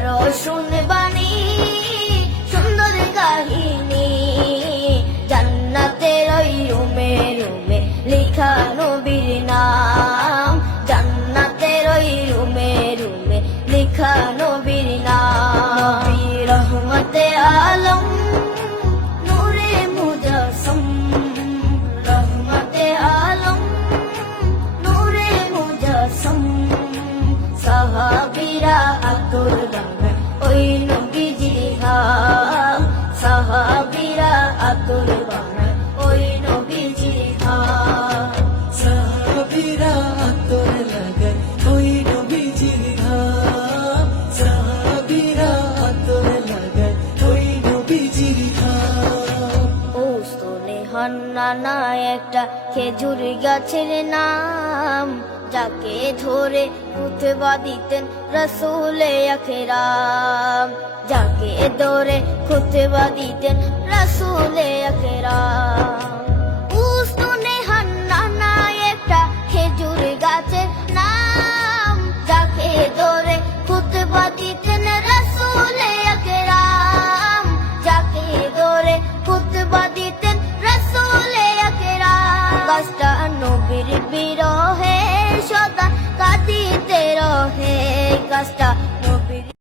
আরো শুনবানি সুন্দর কাহিনী, জান্নাতের ওই রুমে রুমে লেখা নবীর নাম, জান্নাতের ওই রুমে রুমে লেখা নবীর নাম। রহমতে আলম নূরে মুজাসসম, রহমতে আলম নূরে মুজাসসম, সাহাবীরা আতর বানায় ওই নবীজির ঘাম, সাহাবীরা আতর বানায় ওই নবীজির ঘাম, সাহাবীরা আতর লাগায় ওই নবীজির ঘাম, সাহাবীরা আতর লাগায় ওই নবীজির ঘাম। ও স্তনে হান্নানা একটা খেজুর গাছের নাম, যাকে ধরে খুতবা দিতেন রাসূলে আকরাম, যাকে ধরে খুতবা দিতেন রাসূলে আকরাম। উস্তনে হান্নানা একটা খেজুর গাছের নাম, যাকে ধরে খুতবা দিতেন রাসূলে আকরাম, যাকে ধরে খুতবা দিতেন রাসূলে আকরাম। গাছটা নবীর বিরহে সদা কাঁদিতে রহে, গাছটা